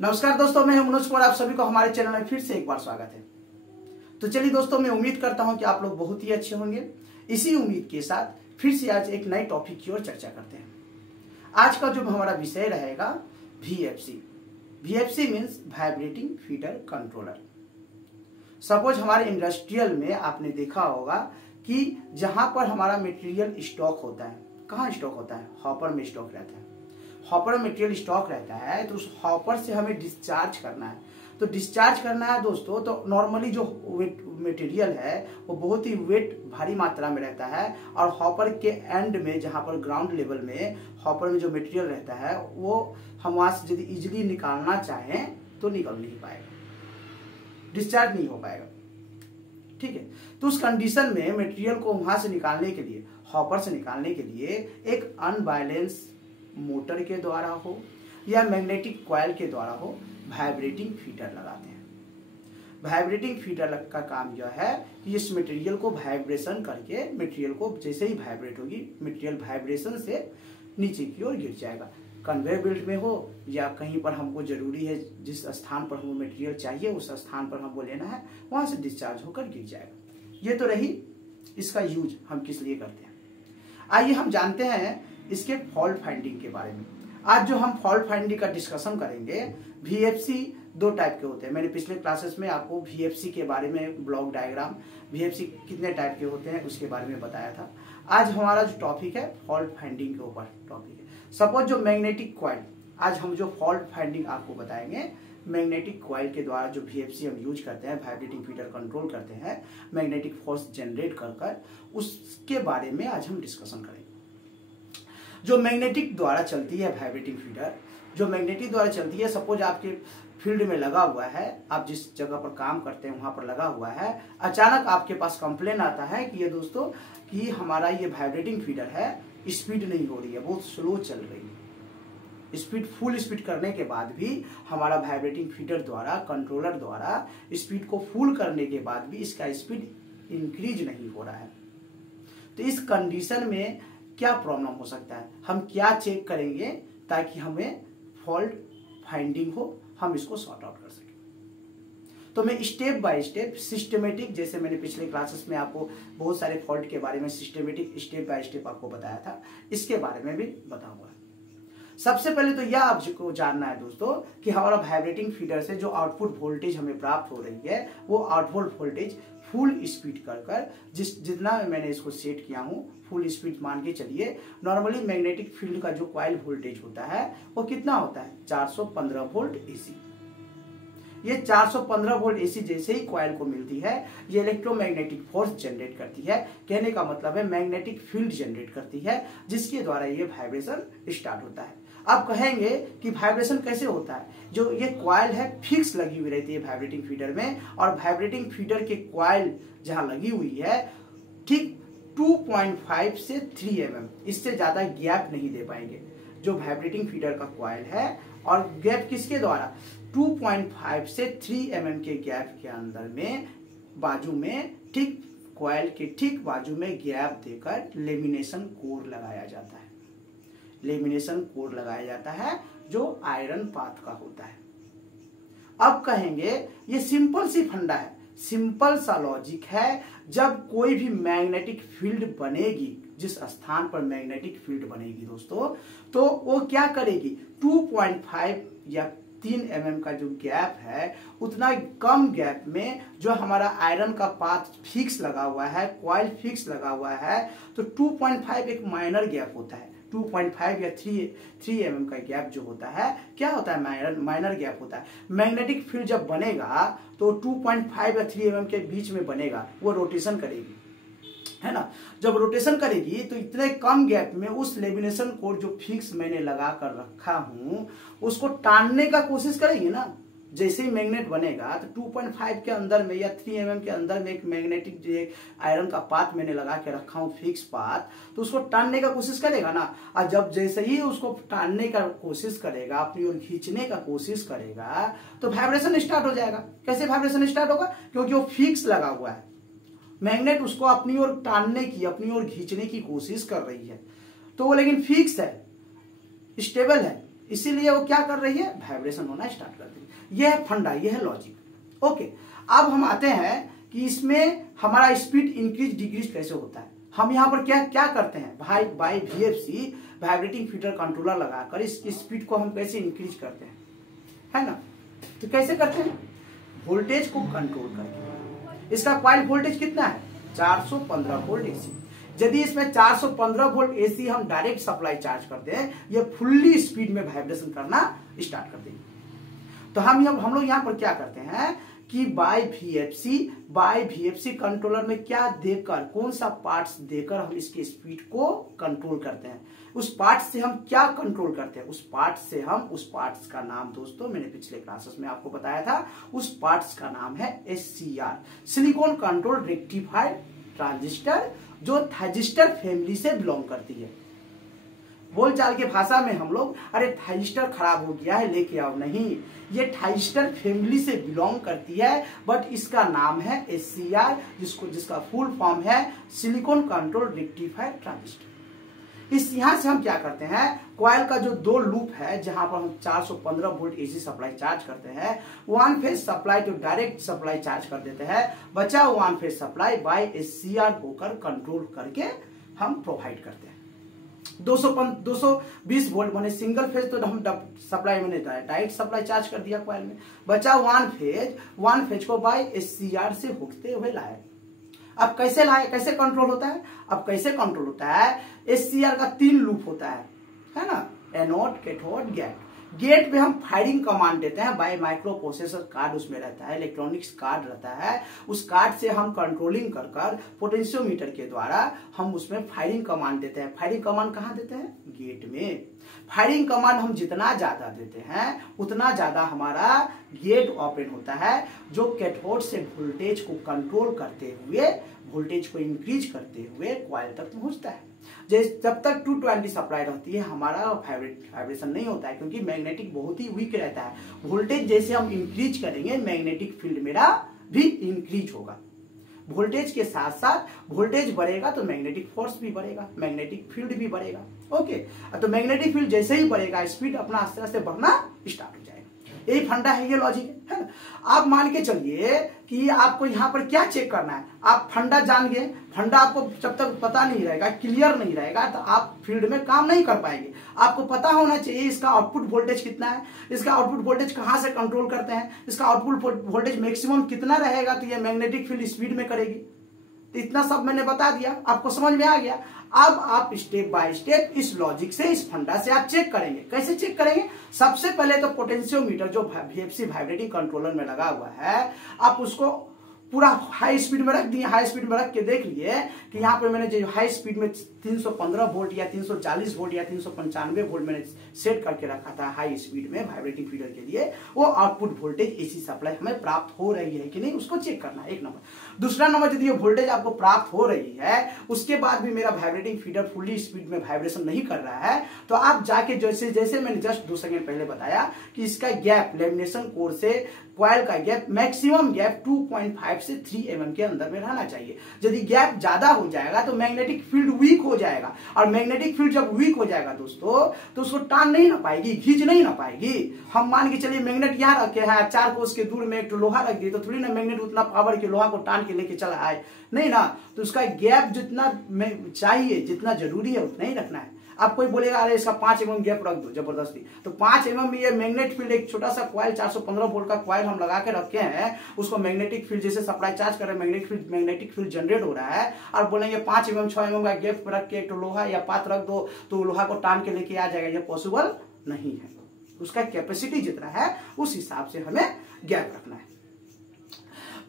नमस्कार दोस्तों, मैं हूं मनोज कुमार। आप सभी को हमारे चैनल में फिर से एक बार स्वागत है। तो चलिए दोस्तों, मैं उम्मीद करता हूं कि आप लोग बहुत ही अच्छे होंगे। इसी उम्मीद के साथ फिर से आज एक नए टॉपिक की ओर चर्चा करते हैं। आज का जो हमारा विषय रहेगा VFC। VFC means vibrating feeder controller. Suppose हमारे इंडस्ट्रियल में आपने देखा होगा कि जहां पर हमारा मटेरियल स्टॉक होता है, कहाँ स्टॉक होता है? हॉपर में स्टॉक रहता है। हॉपर में मटेरियल स्टॉक रहता है तो उस हॉपर से हमें डिस्चार्ज करना है। तो डिस्चार्ज करना है दोस्तों, तो नॉर्मली जो वेट मटेरियल है वो बहुत ही वेट भारी मात्रा में रहता है, और हॉपर के एंड में जहां पर ग्राउंड लेवल में हॉपर में जो मटेरियल रहता है वो हम वहां से यदि इजिली निकालना चाहें तो निकल नहीं पाएगा, डिस्चार्ज नहीं हो पाएगा। ठीक है, तो उस कंडीशन में मटेरियल को वहां से निकालने के लिए, हॉपर से निकालने के लिए एक अनबैलेंस मोटर के द्वारा हो या मैग्नेटिक कॉइल के द्वारा हो वाइब्रेटिंग फीडर लगाते हैं। वाइब्रेटिंग फीडर का काम यह है कि इस मटेरियल को वाइब्रेशन करके, मटेरियल को जैसे ही वाइब्रेट होगी मटेरियल वाइब्रेशन से नीचे की ओर गिर जाएगा। कन्वेयर बेल्ट में हो या कहीं पर हमको जरूरी है, जिस स्थान पर हमको मटेरियल चाहिए उस स्थान पर हमको लेना है, वहां से डिस्चार्ज होकर गिर जाएगा। ये तो रही इसका यूज हम किस लिए करते हैं। आइए हम जानते हैं इसके फॉल्ट फाइंडिंग के बारे में। आज जो हम फॉल्ट फाइंडिंग का डिस्कशन करेंगे, VFC दो टाइप के होते हैं। मैंने पिछले क्लासेस में आपको VFC के बारे में ब्लॉक डायग्राम, VFC कितने टाइप के होते हैं उसके बारे में बताया था। आज हमारा जो टॉपिक है फॉल्ट फाइंडिंग के ऊपर टॉपिक है। सपोज जो मैग्नेटिक कॉइल, आज हम जो फॉल्ट फाइंडिंग आपको बताएंगे, मैग्नेटिक कॉइल के द्वारा जो VFC हम यूज करते हैं, वाइब्रेटिंग फीडर कंट्रोल करते हैं, मैग्नेटिक फोर्स जनरेट कर उसके बारे में आज हम डिस्कशन करेंगे। जो मैग्नेटिक द्वारा चलती है वाइब्रेटिंग फीडर, जो मैग्नेटिक द्वारा चलती है, सपोज आपके फील्ड में लगा हुआ है, आप जिस जगह पर काम करते हैं वहां पर लगा हुआ है, अचानक आपके पास कंप्लेन आता है कि ये दोस्तों कि हमारा ये वाइब्रेटिंग फीडर है, स्पीड नहीं हो रही है, बहुत स्लो चल रही है। स्पीड, फुल स्पीड करने के बाद भी हमारा वाइब्रेटिंग फीडर द्वारा, कंट्रोलर द्वारा स्पीड को फुल करने के बाद भी इसका स्पीड इंक्रीज नहीं हो रहा है। तो इस कंडीशन में क्या प्रॉब्लम हो सकता है, हम क्या चेक करेंगे ताकि हमें फॉल्ट फाइंडिंग हो, हम इसको सॉर्ट आउट कर सकें। तो मैं स्टेप बाय स्टेप सिस्टमेटिक, जैसे मैंने पिछले क्लासेस में आपको बहुत सारे फॉल्ट के बारे में सिस्टमेटिक स्टेप बाय स्टेप आपको बताया था, इसके बारे में भी बताऊंगा। सबसे पहले तो यह आपको जानना है दोस्तों कि हमारा वाइब्रेटिंग फीडर से जो आउटपुट वोल्टेज हमें प्राप्त हो रही है वो आउटपुट वोल्टेज फुल स्पीड कर जितना मैंने इसको सेट किया हूं, फुल स्पीड मान के चलिए। नॉर्मली मैग्नेटिक फील्ड का जो कॉइल वोल्टेज होता है वो कितना होता है? 415 वोल्ट AC। ये 415 वोल्ट AC जैसे ही कॉइल को मिलती है, ये इलेक्ट्रोमैग्नेटिक फोर्स जनरेट करती है। कहने का मतलब है मैग्नेटिक फील्ड जनरेट करती है, जिसके द्वारा ये वाइब्रेशन स्टार्ट होता है। अब कहेंगे कि वाइब्रेशन कैसे होता है? जो ये कॉइल है फिक्स लगी हुई रहती है वाइब्रेटिंग फीडर में, और वाइब्रेटिंग फीडर के कॉइल जहां लगी हुई है ठीक 2.5 से 3 mm, इससे ज्यादा गैप नहीं दे पाएंगे। जो वाइब्रेटिंग फीडर का कॉइल है, और गैप किसके द्वारा? 2.5 से 3 mm के गैप के अंदर में, बाजू में, ठीक कॉइल के ठीक बाजू में गैप देकर लेमिनेशन कोर लगाया जाता है। लेमिनेशन कोर लगाया जाता है जो आयरन पाथ का होता है। अब कहेंगे ये सिंपल सी फंडा है, सिंपल सा लॉजिक है। जब कोई भी मैग्नेटिक फील्ड बनेगी, जिस स्थान पर मैग्नेटिक फील्ड बनेगी दोस्तों, तो वो क्या करेगी? 2.5 या 3 mm का जो गैप है, उतना कम गैप में जो हमारा आयरन का पाथ फिक्स लगा हुआ है, कॉइल फिक्स लगा हुआ है, तो 2.5 एक माइनर गैप होता है। 2.5 या 3 mm का गैप जो होता है, क्या होता है? माइनर गैप होता है। मैग्नेटिक फील्ड जब बनेगा तो 2.5 या 3 mm के बीच में बनेगा, वो रोटेशन करेगी, है ना। जब रोटेशन करेगी तो इतने कम गैप में उस लेमिनेशन कोर जो फिक्स मैंने लगा कर रखा हूं उसको टानने का कोशिश करेगी ना। जैसे ही मैग्नेट बनेगा तो 2.5 के अंदर में या 3 mm के अंदर में एक मैग्नेटिक जो आयरन का पाथ मैंने लगा के रखा हूं, फिक्स पाथ, तो उसको टानने का कोशिश करेगा ना। और जब जैसे ही उसको टानने का कोशिश करेगा, अपनी ओर खींचने का कोशिश करेगा, तो वाइब्रेशन स्टार्ट हो जाएगा। कैसे वाइब्रेशन स्टार्ट होगा? क्योंकि वो फिक्स लगा हुआ है। मैग्नेट उसको अपनी ओर टानने की, अपनी ओर खींचने की कोशिश कर रही है, तो वो लेकिन फिक्स है, स्टेबल है, इसीलिए वो क्या कर रही है, वाइब्रेशन होना स्टार्ट कर देगी। यह है फंडा, यह है लॉजिक। ओके, अब हम आते हैं कि इसमें हमारा स्पीड इंक्रीज डिक्रीज कैसे होता है। हम यहाँ पर क्या क्या करते हैं भाई, by VFC vibrating feeder controller लगाकर इसकी स्पीड को हम कैसे इंक्रीज करते हैं, है ना। तो कैसे करते हैं, वोल्टेज को कंट्रोल करके। इसका कॉइल वोल्टेज कितना है, 415 वोल्ट AC। यदि इसमें 415 वोल्ट AC हम डायरेक्ट सप्लाई चार्ज करते हैं, ये फुल्ली स्पीड में वाइब्रेशन करना स्टार्ट कर देंगे। तो हम लोग यहाँ पर क्या करते हैं कि बाय VFC कंट्रोलर में क्या देकर, कौन सा पार्ट्स देकर हम इसकी स्पीड को कंट्रोल करते हैं। उस पार्ट्स से हम क्या कंट्रोल करते हैं, उस पार्ट्स का नाम दोस्तों मैंने पिछले क्लासेस में आपको बताया था, उस पार्ट्स का नाम है SCR, silicon control rectifier transistor, जो थाइजिस्टर फैमिली से बिलोंग करती है। बोलचाल के भाषा में हम लोग अरे थाइजिस्टर खराब हो गया है लेके आओ, नहीं, ये थाइजिस्टर फैमिली से बिलोंग करती है, बट इसका नाम है SCR, जिसका फुल फॉर्म है सिलिकॉन कंट्रोल रेक्टिफायर ट्रांजिस्टर। यहां से हम क्या करते हैं, कॉइल का जो 2 लूप है जहां पर हम 415 वोल्ट AC सप्लाई चार्ज करते हैं, 1 फेज सप्लाई तो डायरेक्ट सप्लाई चार्ज कर देते हैं, बचा 1 फेज सप्लाई बाय SCR होकर कंट्रोल करके हम प्रोवाइड करते हैं। 220 वोल्ट मैंने सिंगल फेज तो हम सप्लाई मैंने डायरेक्ट सप्लाई चार्ज कर दिया कॉइल में, बचा 1 फेज को बाय SCR से होते हुए लाए। अब कैसे लाए, कैसे कंट्रोल होता है, SCR का 3 लूप होता है ना, एनोड, कैथोड, गेट पे हम फायरिंग कमांड देते हैं बाय माइक्रो प्रोसेसर कार्ड उसमें रहता है, इलेक्ट्रॉनिक्स कार्ड रहता है, उस कार्ड से हम कंट्रोलिंग कर पोटेंशियोमीटर के द्वारा हम उसमें फायरिंग कमांड देते हैं। फायरिंग कमांड कहाँ देते हैं, गेट में। फायरिंग कमांड हम जितना ज्यादा देते हैं उतना ज्यादा हमारा गेट ओपन होता है, जो कैथोड से वोल्टेज को कंट्रोल करते हुए, वोल्टेज को इंक्रीज करते हुए कॉइल तक पहुंचता है। जब तक 220 सप्लाई रहती है हमारा वाइब्रेशन नहीं होता है, क्योंकि मैग्नेटिक बहुत ही वीक रहता है। वोल्टेज जैसे हम इंक्रीज करेंगे, मैग्नेटिक फील्ड मेरा भी इंक्रीज होगा। वोल्टेज के साथ साथ वोल्टेज बढ़ेगा तो मैग्नेटिक फोर्स भी बढ़ेगा, मैग्नेटिक फील्ड भी बढ़ेगा। ओके, तो मैग्नेटिक फील्ड जैसे ही बढ़ेगा, स्पीड अपना आस्ते आस्ते बढ़ना स्टार्ट हो जाएगा। यही फंडा है, ये लॉजिक है ना। आप मान के चलिए कि आपको यहाँ पर क्या चेक करना है, आप फंडा जान गए, फंडा आपको जब तक पता नहीं रहेगा, क्लियर नहीं रहेगा, तो आप फील्ड में काम नहीं कर पाएंगे। आपको पता होना चाहिए इसका आउटपुट वोल्टेज कितना है, इसका आउटपुट वोल्टेज कहाँ से कंट्रोल करते हैं, इसका आउटपुट वोल्टेज मैक्सिमम कितना रहेगा तो ये मैग्नेटिक फील्ड स्पीड में करेगी। तो इतना सब मैंने बता दिया, आपको समझ में आ गया। अब आप स्टेप बाय स्टेप इस लॉजिक से, इस फंडा से आप चेक करेंगे। कैसे चेक करेंगे, सबसे पहले तो पोटेंशियोमीटर जो VFC वाइब्रेटिंग कंट्रोलर में लगा हुआ है, आप उसको पूरा हाई स्पीड में रख दिए। हाई स्पीड में रख के देख लिए कि यहाँ पे मैंने जो हाई स्पीड में 315 वोल्ट या 340 वोल्ट या 395 वोल्ट मैंने सेट करके रखा था हाई स्पीड में वाइब्रेटिंग फीडर के लिए, वो आउटपुट वोल्टेज AC सप्लाई हमें प्राप्त हो रही है कि नहीं, उसको चेक करना है, एक नंबर। दूसरा नंबर, यदि ये वोल्टेज आपको प्राप्त हो रही है, उसके बाद भी मेरा वाइब्रेटिंग फीडर फुल्ली स्पीड में वाइब्रेशन नहीं कर रहा है, तो आप जाके जैसे मैंने जस्ट 2 सेकंड पहले बताया कि इसका गैप, लेमिनेशन कोर से कॉइल का गैप, मैक्सिमम गैप 2.5 से 3 mm के अंदर में रहना चाहिए। यदि गैप ज्यादा हो जाएगा तो मैग्नेटिक फील्ड वीक हो जाएगा, और मैग्नेटिक फील्ड जब वीक हो जाएगा दोस्तों, तो उसको टान नहीं ना पाएगी, खींच नहीं ना पाएगी। हम मान के चलिए मैग्नेट यहाँ रखे हैं, 4 कोस के दूर में एक लोहा रख दिए, तो थोड़ी ना मैग्नेट उतना पावर के लोहा को टान के लेके चला आए, नहीं ना। तो उसका गैप जितना चाहिए, जितना जरूरी है उतना ही रखना है। आप कोई बोलेगा अरे इसका 5 mm गैप रख दो जबरदस्ती, तो 5 mm में ये मैग्नेट फील्ड, एक छोटा सा कॉइल 415 वोल्ट का कॉइल हम लगा के रखे हैं, उसको मैग्नेटिक फील्ड जैसे सप्लाई चार्ज कर रहे हैं, मैग्नेटिक फील्ड जनरेट हो रहा है, और बोलेंगे 5 mm 6 mm का गैप रख के एक तो लोहा या पात रख दो तो लोहा को टान के लेके आ जाएगा, ये पॉसिबल नहीं है। उसका कैपेसिटी जितना है उस हिसाब से हमें गैप रखना है।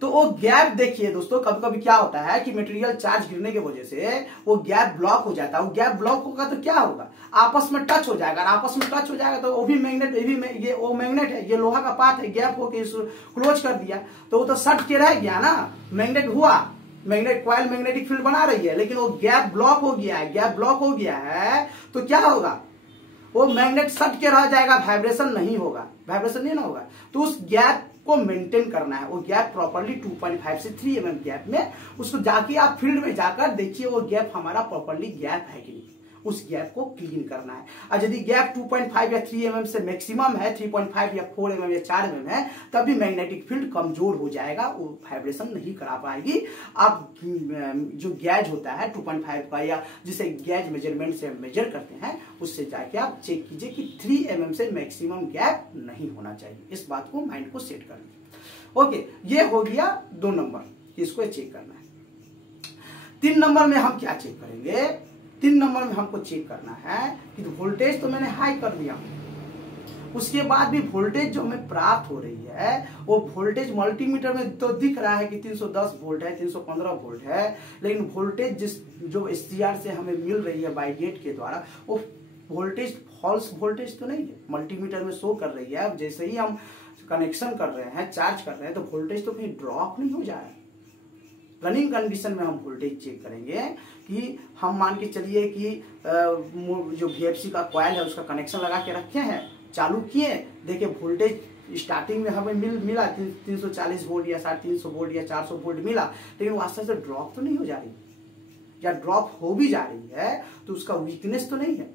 तो वो गैप देखिए दोस्तों, कभी कभी क्या होता है कि मटेरियल चार्ज गिरने की वजह से वो गैप ब्लॉक हो जाता है। वो गैप ब्लॉक होगा तो क्या होगा, आपस में टच हो जाएगा, आपस में टच हो जाएगा तो वो भी मैग्नेट, ये वो मैग्नेट है, ये लोहा का पात है, गैप होके क्लोज कर दिया तो वो तो सट के रह गया ना, मैग्नेट हुआ, मैग्नेट कॉइल मैग्नेटिक फील्ड बना रही है, लेकिन वो गैप ब्लॉक हो गया है। गैप ब्लॉक हो गया है तो क्या होगा, वो मैग्नेट सट के रह जाएगा, वाइब्रेशन नहीं होगा, वाइब्रेशन नहीं ना होगा। तो उस गैप को मेंटेन करना है, वो गैप प्रॉपर्ली 2.5 से 3 mm गैप में उसको जाके आप फील्ड में जाकर देखिए वो गैप हमारा प्रॉपर्ली गैप है कि नहीं, उस गैप को क्लीन करना है। और यदि गैप 2.5 या 3 mm से मैक्सिमम है, 3.5 या 4 mm या 4 mm है, तब भी मैग्नेटिक फील्ड कमजोर हो जाएगा, वो वाइब्रेशन नहीं करा पाएगी। आप जो गैज होता है 2.5 का या जिसे गैज मेजरमेंट से मेजर करते हैं, उससे जाके आप चेक कीजिए कि 3 mm से मैक्सिमम गैप नहीं होना चाहिए। इस बात को माइंड को सेट कर लीजिए। ओके, ये हो गया 2 नंबर, इसको चेक करना है। 3 नंबर में हम क्या चेक करेंगे? 3 नंबर में हमको चेक करना है कि वोल्टेज तो मैंने हाई कर दिया, उसके बाद भी वोल्टेज जो हमें प्राप्त हो रही है वो वोल्टेज मल्टीमीटर में तो दिख रहा है कि 310 वोल्ट है, 315 वोल्ट है, लेकिन वोल्टेज जो SCR से हमें मिल रही है बाई गेट के द्वारा, वो वोल्टेज फॉल्स वोल्टेज तो नहीं है, मल्टीमीटर में शो कर रही है। अब जैसे ही हम कनेक्शन कर रहे हैं, चार्ज कर रहे हैं, तो वोल्टेज तो कहीं ड्रॉप नहीं हो जा रहा है। रनिंग कंडीशन में हम वोल्टेज चेक करेंगे कि हम मान के चलिए कि जो VFC का कॉइल है उसका कनेक्शन लगा के रखे हैं, चालू किए, देखिए वोल्टेज स्टार्टिंग में हमें मिला 340 वोल्ट या 350 वोल्ट या 400 वोल्ट मिला, लेकिन वो आस्ते से ड्रॉप तो नहीं हो जा रही, या ड्रॉप हो भी जा रही है तो उसका वीकनेस तो नहीं है।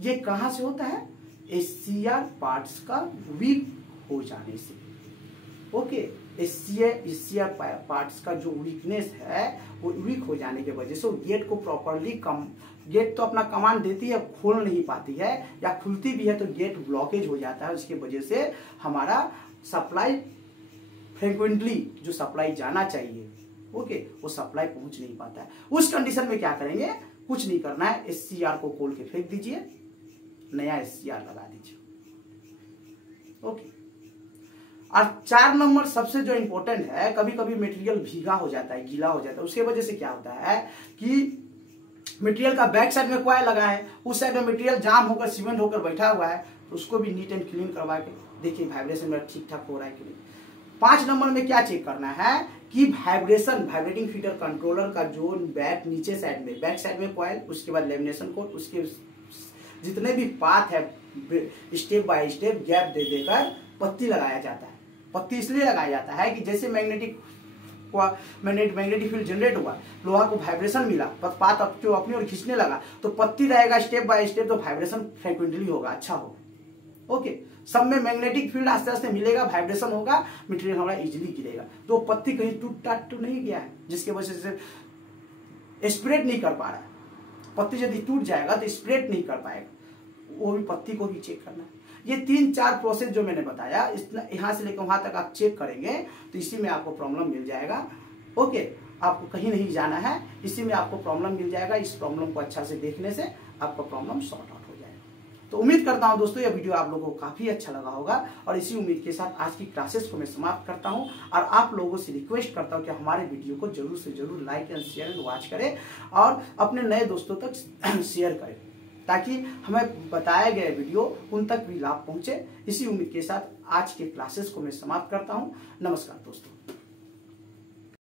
ये कहां से होता है? SCR पार्ट्स का वीक हो जाने से। ओके, SCR पार्ट्स का जो वीकनेस है वो वीक हो जाने की वजह से गेट को प्रॉपरली गेट तो अपना कमांड देती है, खोल नहीं पाती है, या खुलती भी है तो गेट ब्लॉकेज हो जाता है। उसकी वजह से हमारा सप्लाई फ्रिक्वेंटली जो सप्लाई जाना चाहिए, ओके, वो सप्लाई पहुंच नहीं पाता है। उस कंडीशन में क्या करेंगे? कुछ नहीं करना है, SCR को खोल के फेंक दीजिए, नया SCR लगा दीजिए। ओके, और 4 नंबर सबसे जो इंपॉर्टेंट है, कभी कभी मटेरियल भीगा हो जाता है, गीला हो जाता है, उसके वजह से क्या होता है कि मटेरियल का बैक साइड में कॉइल लगा है, उस साइड में मटेरियल जाम होकर सीमेंट होकर बैठा हुआ है, तो उसको भी नीट एंड क्लीन करवा के देखिए वाइब्रेशन में ठीक ठाक हो रहा है कि नहीं। 5 नंबर में क्या चेक करना है कि वाइब्रेटिंग फीडर कंट्रोलर का जो बैक नीचे साइड में, बैक साइड में कॉइल, उसके बाद लेमिनेशन कोड, उसके जितने भी पाथ है स्टेप बाय स्टेप गैप दे देकर पत्ती लगाया जाता है। पत्ती इसलिए लगाया जाता है कि जैसे मैग्नेटिक फील्ड जनरेट हुआ, लोहा को वाइब्रेशन मिला, पाथ अपनी ओर खींचने लगा, तो पत्ती रहेगा स्टेप बाय स्टेप, तो वाइब्रेशन फ्रिक्वेंटली होगा, अच्छा होगा। ओके, सब में मैग्नेटिक फील्ड आस्ते आस्ते मिलेगा, वाइब्रेशन होगा, मटेरियल हमारा इजीली गिरेगा। तो पत्ती कहीं टूट टाट तो नहीं गया है जिसकी वजह से स्प्रेड नहीं कर पा रहा है। पत्ती यदि टूट जाएगा तो स्प्रेड नहीं कर पाएगा, वो भी पत्ती को भी चेक करना है। ये 3-4 प्रोसेस जो मैंने बताया, इतना यहां से लेकर वहां तक आप चेक करेंगे तो इसी में आपको प्रॉब्लम मिल जाएगा। ओके, आपको कहीं नहीं जाना है, इसी में आपको प्रॉब्लम मिल जाएगा। इस प्रॉब्लम को अच्छा से देखने से आपका प्रॉब्लम सॉर्ट आउट हो जाएगा। तो उम्मीद करता हूं दोस्तों, यह वीडियो आप लोगों को काफी अच्छा लगा होगा, और इसी उम्मीद के साथ आज की क्लासेस को मैं समाप्त करता हूं, और आप लोगों से रिक्वेस्ट करता हूं कि हमारे वीडियो को जरूर से जरूर like and share and watch करें, और अपने नए दोस्तों तक शेयर करें, ताकि हमें बताए गए वीडियो उन तक भी लाभ पहुंचे। इसी उम्मीद के साथ आज के क्लासेस को मैं समाप्त करता हूं। नमस्कार दोस्तों।